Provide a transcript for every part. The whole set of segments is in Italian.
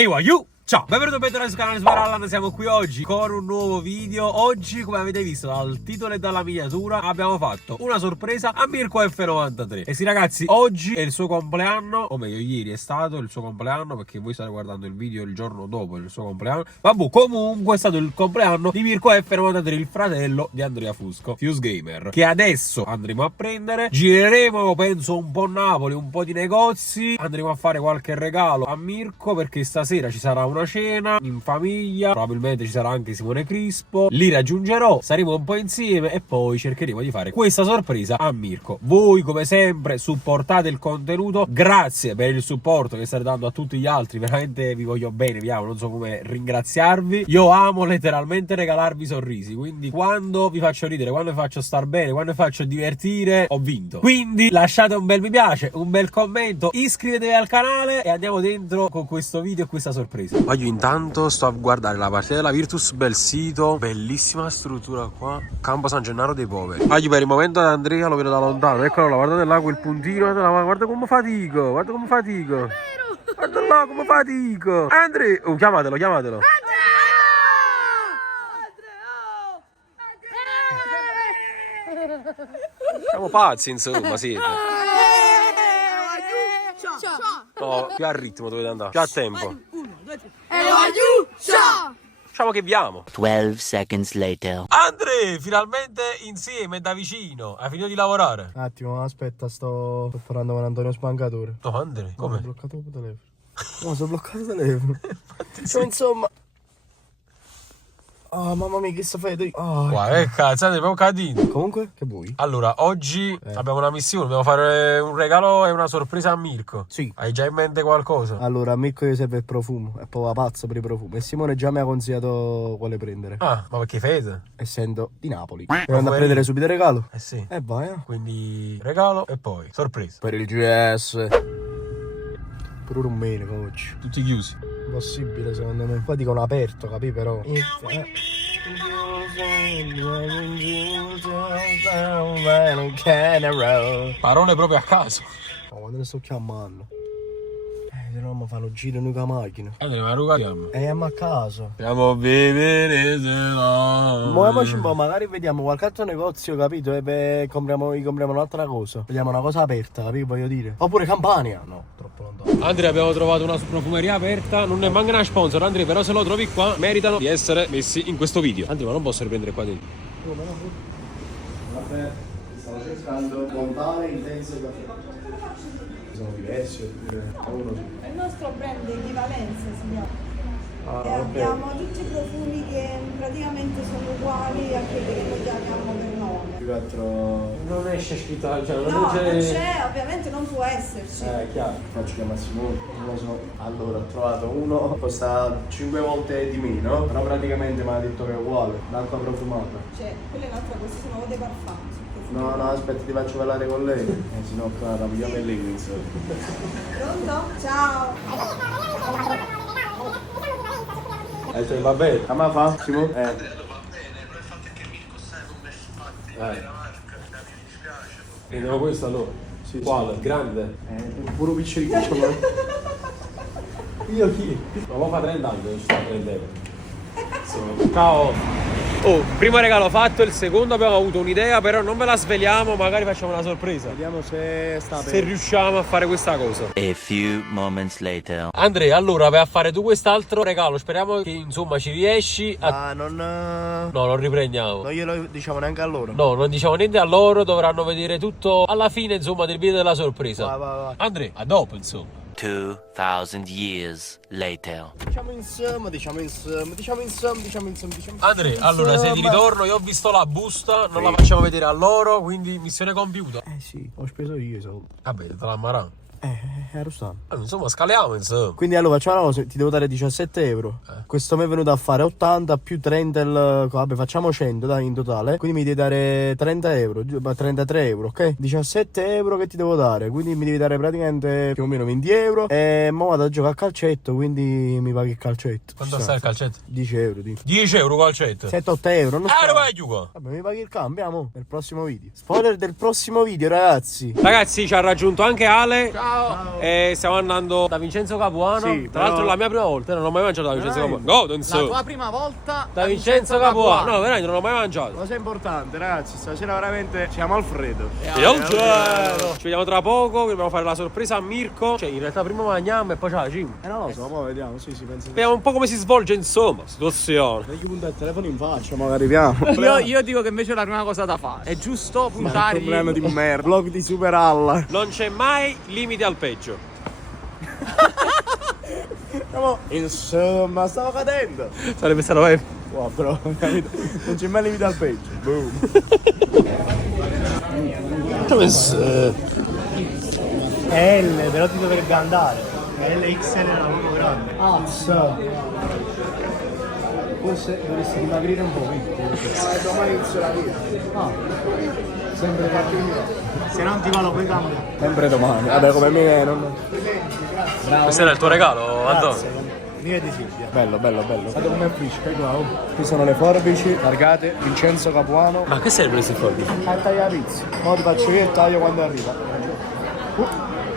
E waiu! Ciao, benvenuti e bentornati sul canale Smaralland, siamo qui oggi con un nuovo video. Oggi, come avete visto dal titolo e dalla miniatura, abbiamo fatto una sorpresa a Mirko F93. E sì ragazzi, oggi è il suo compleanno, o meglio ieri è stato il suo compleanno, perché voi state guardando il video il giorno dopo il suo compleanno. Vabbè, comunque è stato il compleanno di Mirko F93, il fratello di Andrea Fusco, Fuse Gamer, che adesso andremo a prendere. Gireremo, penso, un po' Napoli, un po' di negozi, andremo a fare qualche regalo a Mirko, perché stasera ci sarà una cena in famiglia, probabilmente ci sarà anche Simone Crispo, li raggiungerò, saremo un po' insieme e poi cercheremo di fare questa sorpresa a Mirko. Voi come sempre supportate il contenuto, grazie per il supporto che state dando a tutti gli altri, veramente vi voglio bene, vi amo, non so come ringraziarvi. Io amo letteralmente regalarvi sorrisi, quindi quando vi faccio ridere, quando vi faccio star bene, quando vi faccio divertire, ho vinto. Quindi lasciate un bel mi piace, un bel commento, iscrivetevi al canale e andiamo dentro con questo video e questa sorpresa. Ma io intanto sto a guardare la partita della Virtus, bel sito, bellissima struttura qua, Campo San Gennaro dei Poveri. Ma io per il momento da Andrea lo vedo da lontano, eccolo là, guardate là quel puntino, guarda come fatico, guarda come fatico. Guarda là come fatico. Andrea, oh, chiamatelo. Siamo pazzi insomma, siete. No, più a ritmo dovete andare, più a tempo. Diciamo che viamo. 12 seconds later. Andre, finalmente insieme da vicino. Hai finito di lavorare? Un attimo, aspetta, sto parlando con Antonio Spancatore. No, Andre, come? Ho bloccato il telefono. No, sono bloccato il telefono. Cioè, insomma. Oh, mamma mia, che sta fai? Oh, Qua, che cazzo, Andre, proprio catino. Comunque, che vuoi? Allora, oggi abbiamo una missione, dobbiamo fare un regalo e una sorpresa a Mirko. Sì. Hai già in mente qualcosa? Allora, a Mirko gli serve il profumo, è proprio pazzo per i profumi. E Simone già mi ha consigliato quale prendere. Ah, ma perché fede? Essendo di Napoli. Devo andare a prendere subito il regalo? Eh sì. E vai, Quindi regalo e poi sorpresa. Per il GS. Pure un meno, coach. Tutti chiusi. Impossibile secondo me. Poi dicono aperto, capì però? Parole proprio a caso. Oh, quando ne sto chiamando? Se no mi fanno giro noi con la macchina. Andre, ma rugatiamo. Andiamo a casa. Andiamo a bere se no. Muoviamoci un po', magari vediamo qualche altro negozio, capito? E gli compriamo un'altra cosa. Vediamo una cosa aperta, capito? Voglio dire. Oppure Campania. No, troppo lontano. Andrea, abbiamo trovato una profumeria aperta, non ne manca una sponsor, Andrea, però se lo trovi qua meritano di essere messi in questo video. Andrea, ma non posso riprendere qua dentro. Come no? Vabbè, stavo cercando Montale Intenso Caffè. Sono diversi oppure uno sì. È il nostro brand di Valenza, signore. Ah, E ok. abbiamo tutti i profumi che praticamente sono uguali a quelli che noi abbiamo per nome. Più che altro. Non esce scritto, cioè No, non c'è, ovviamente non può esserci. Chiaro. Faccio chiamare Simone. Non lo so. Allora, ho trovato uno, costa 5 volte di meno, però praticamente mi ha detto che è uguale. L'acqua profumata. Cioè, quella è un'altra cosa, sono dei parfum. No, aspetta, ti faccio parlare con lei. Sennò qua rapigliamo il link, insomma. Pronto? Ciao! Cioè, va bene. Come fa, Simone? Va bene, però il fatto è che Mirko sai come fatti bene la marca, mi dispiace. Prendiamo questo allora? Sì, Quale? Sì. Grande? Pure piccericcio. Io chi? Ma qua fa 30 anni, non ci sta 30 euro. Ciao! Oh, primo regalo fatto, il secondo abbiamo avuto un'idea, però non ve la sveliamo, magari facciamo una sorpresa. Vediamo se sta Se bene. riusciamo a fare questa cosa. A few moments later. Andrea, allora vai a fare tu quest'altro regalo, speriamo che insomma ci riesci a... Non No, non riprendiamo. non glielo diciamo neanche a loro. No, non diciamo niente a loro, dovranno vedere tutto alla fine insomma del video della sorpresa. Vai. Andrea, a dopo insomma. 2000 years later. Diciamo insomma. Andrea, allora sei di ritorno, io ho visto la busta, non la facciamo vedere a loro, quindi missione compiuta. Sì, ho speso io i soldi. Vabbè, te la marà. Ero stanco. Insomma, scaliamo insomma. Quindi allora facciamo una cosa, ti devo dare 17 euro. Questo mi è venuto a fare 80 più 30 il... Vabbè, facciamo 100 dai, in totale. Quindi mi devi dare 30 euro, 33 euro, ok? 17 euro che ti devo dare, quindi mi devi dare praticamente più o meno 20 euro. E mo vado a giocare a calcetto, quindi mi paghi il calcetto. Quanto sta il calcetto? 10 euro, dico. 10 euro calcetto. 7-8 euro, non Lo vai a giocare. Vabbè, mi paghi il cambio, amo, nel prossimo video. Spoiler del prossimo video, ragazzi. Ragazzi, ci ha raggiunto anche Ale. Ciao. E stiamo andando da Vincenzo Capuano. Sì, Tra l'altro è la mia prima volta, non ho mai mangiato da Vincenzo Capuano. No, non La so. tua prima volta Da Vincenzo Capuano. No, veramente non ho mai mangiato. Cosa importante, ragazzi, stasera veramente siamo al freddo. E al cielo. Ci vediamo tra poco, dobbiamo fare la sorpresa a Mirko. Cioè, in realtà prima mangiamo e poi c'è la gym. Non lo so, ma vediamo, sì, penso. Vediamo un po' come si svolge, insomma, situazione. Gli punta il telefono in faccia, magari arriviamo. Io dico che invece è la prima cosa da fare. È giusto puntare. Compleanno di merda. Vlog di Super Alla. Non c'è mai limite al peggio. Insomma, stavo cadendo. Sarebbe stato bello. Wow, però, capito? Non c'è mai limite al peggio. Boom. È L, però ti dovrebbe andare. LXL era proprio grande. Forse dovresti dimagrire un po'. Domani inizio la vita. Sempre se non ti va lo puoi cambiare. Sempre domani. Vabbè, come me non. Questo era il tuo regalo, Antonio? Mia di Silvia. Bello. Guardate come frisca, qua. Qui sono le forbici targate Vincenzo Capuano. Ma che serve questi forbici? A tagliare pizza. Ora ti faccio vedere il taglio quando arriva.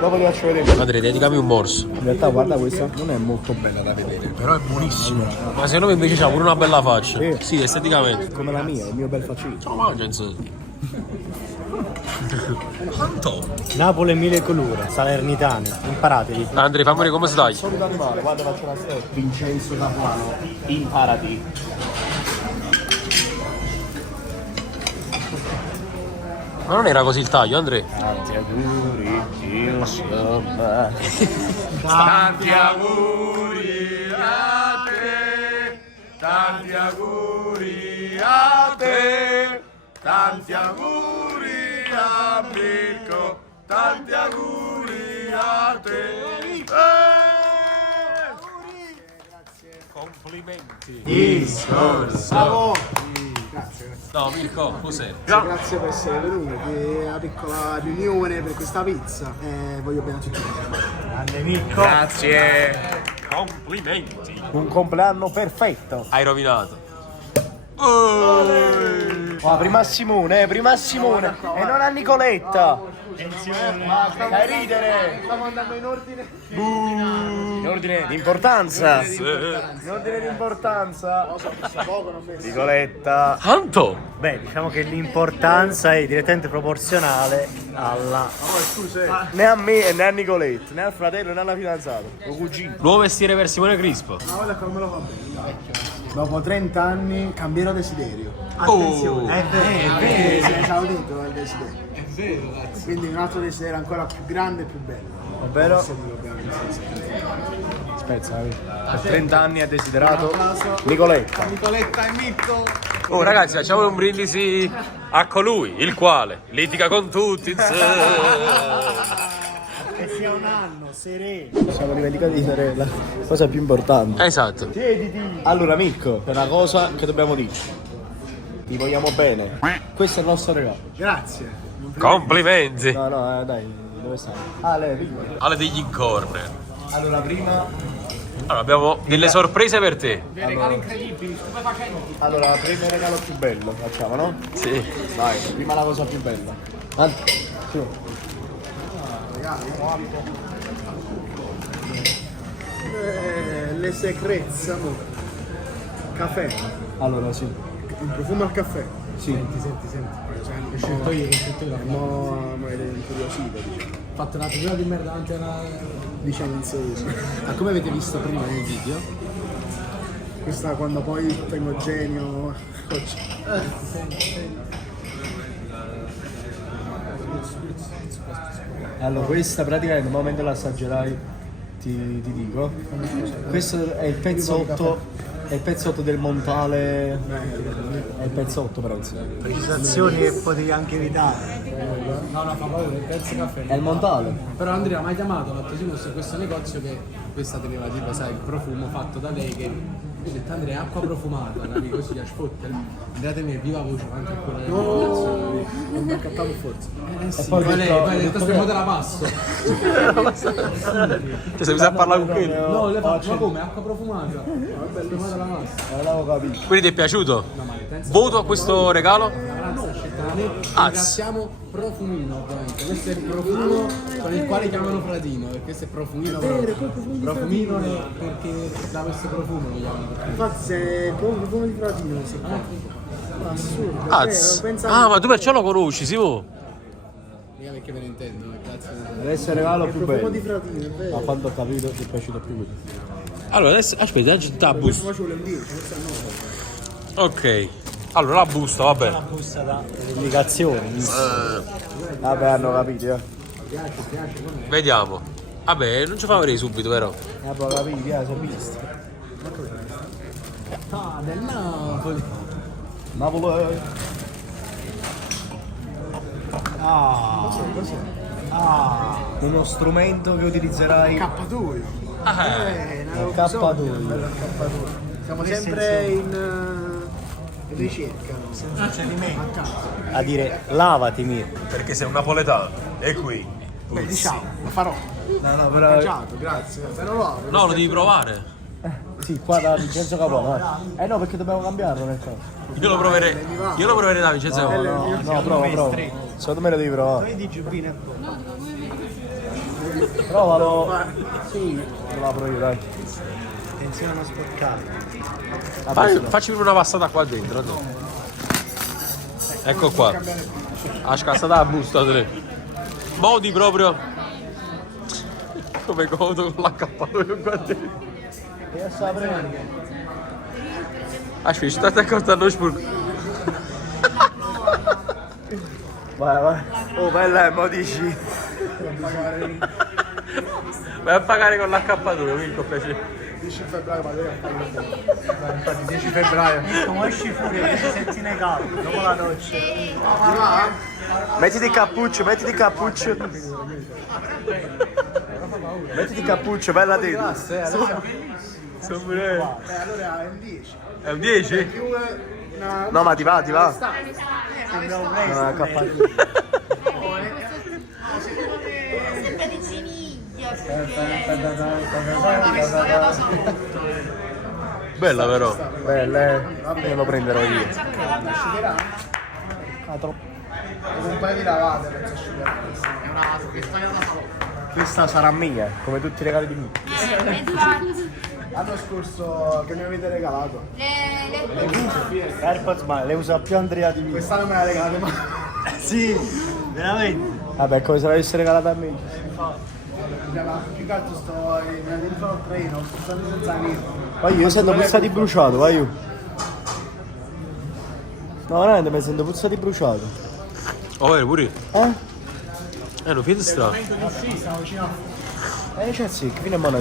Dopo ti faccio vedere. Madre, dedicami un morso. In realtà guarda questa, non è molto bella da vedere, però è buonissima. Ma secondo me invece c'ha pure una bella faccia. Sì. Sì, esteticamente. Come la mia, il mio bel faccino. Ciao, mangia insomma. Quanto? Napoli e mille colore, Salernitani, imparatevi. Andrea, fammi vedere come si taglia. Solito animale, guarda faccio la storia. Vincenzo Capuano, imparati. Ma non era così il taglio, Andrea? Tanti auguri, insomma. Tanti auguri a te. Tanti auguri a te. Tanti auguri a Mirko. Tanti auguri a te. Complimenti. Bravo! No, Mirko, cos'è? Grazie per essere venuto, che è una piccola riunione per questa pizza e voglio bene a tutti. Grande Mirko. Grazie. Complimenti. Un compleanno perfetto. Hai rovinato. Prima Simone, e non a Nicoletta. Fai ridere. Stiamo andando in ordine. In ordine di importanza. In ordine di importanza. Nicoletta. Tanto? Beh, diciamo che l'importanza è direttamente proporzionale alla... Né a me né a Nicoletta, né al fratello né alla fidanzata. O cugino. Nuovo mestiere per Simone Crispo. Ma guarda come lo fa bene. Dopo 30 anni cambierò desiderio. Attenzione, è vero. Si è esaurito il desiderio. È vero, ragazzi. Quindi un altro desiderio ancora più grande e più bello. Ovvero? Aspetta, a 30 anni è desiderato Nicoletta. Nicoletta e Mirko. Oh ragazzi, facciamo un brindisi a colui, il quale litiga con tutti. Che sia un anno sereno. Siamo dimenticati di fare la cosa più importante. Esatto. Allora Mirko, c'è una cosa che dobbiamo dire. Ti vogliamo bene. Questo è il nostro regalo. Grazie. Complimenti. No, dai, dove stai? Ale, vieni. Ale degli corner. Allora, prima. Allora, abbiamo delle sorprese per te. Allora, prima il regalo più bello, facciamo, no? Sì. Vai, prima la cosa più bella. Sì. Le secrezze, amore. Caffè. Allora, sì. Il profumo al caffè. Sì. Senti. Che scelto io, mo mi avete incuriosito, diciamo. Fatto una figura di merda davanti alla... Diciamo in senso. Ma come avete visto prima nel video? Questa quando poi tengo genio. Allora, questa praticamente nel momento la assaggerai, ti dico. Questo è il pezzotto. È il pezzotto del Montale. È il pezzotto, penso. Precisazioni che potevi anche evitare. No, fa paura, il pezzo caffè. È il Montale. Però Andrea mi ha chiamato l'altro giorno su questo negozio che questa teneva tipo, sai, il profumo fatto da lei che io ho detto Andrea acqua profumata, capi? Così la sfotte. Andrea te mi viva voce anche quella del negozio. Non mi ha captato forse. Sì, poi lei ha detto stiamo te la passo. Cioè, se mi sa parlare con quello. No, lei fa, ma come? Acqua profumata? Stiamo te la passo. Non l'avevo capito. Quindi ti è piaciuto? Voto a questo regalo? Grazie, scelta da me. Az. Ringraziamo profumino ovviamente. Questo è il profumo con il quale chiamano Fratino, perché questo è profumino proprio. Profumino è perché da questo profumo lo chiamano Fratino. Infatti se come di Fratino si fa. Assurdo. Ma tu perciò lo conosci, si può? Mica perché me ne intendo, grazie. Deve essere il regalo più bello. Di Fratino, è vero. Ma quando ho capito ti è piaciuto più quello. Allora, adesso aspetta, oggi la busta. Questo faccio le 10, questo è nuovo. Ok. Allora, la busta, va bene. Busta da indicazioni. Vabbè, hanno capito, Vediamo. Vabbè, non ci fa vedere subito, vero? Vabbè, capito, si è visto. Ah, del Napoli. Napoli. Uno strumento che utilizzerai. K2. Il K2. Siamo sempre in ricerca. A dire lavati Mirko. Perché sei un napoletano. E qui. Beh, diciamo, lo farò. No, però. Mangiato, grazie. Se non lo apro. No, lo devi provare. Sì, qua da Vincenzo Capone. No, perché dobbiamo cambiarlo nel caso. Io lo proverei da Vincenzo. No, prova. Secondo me lo devi provare. Di giubbine. Provalo. Sì, lo apro io, dai. Attenzione a non sporcare. Facci prima una passata qua dentro. No. Ecco qua. Ha scassata la busta, tre. Modi proprio. Come godo con l'accappatoio qua dentro. Io sto aprendo. Aspetta, state accortando spurco. Vai. Oh, bella, mo dici. Vai a pagare con l'accappatoio, Mirko, piacere. 10 febbraio, ma infatti 10 febbraio. Come esci fuori che ti senti negato dopo la doccia. Mettiti il cappuccio. Mettiti il cappuccio, bella dentro. Sono pure. Allora è un 10. È un 10? Più una... No, ma ti va. Sembra un No, resto. cappuccio. Sempre di ciniglia, Bella però. Bella, io lo prenderò io. un paio di lavate per asciugare. È una storia da salotto. Questa sarà mia, come tutti i regali di me. L'anno scorso che mi avete regalato. AirPods, ma le usa più Andrea di me. Quest'anno me la regalate ma. Sì, veramente. Vabbè, come se l'avesse regalata a me. Più che altro sto dentro al treno, sto stando senza amici. Vai, io sento puzza di bruciato, vai io. No, veramente mi sento puzza di bruciato. Oh, vero pure io. Eh? Non fate strano. C'è sì, che fine a mano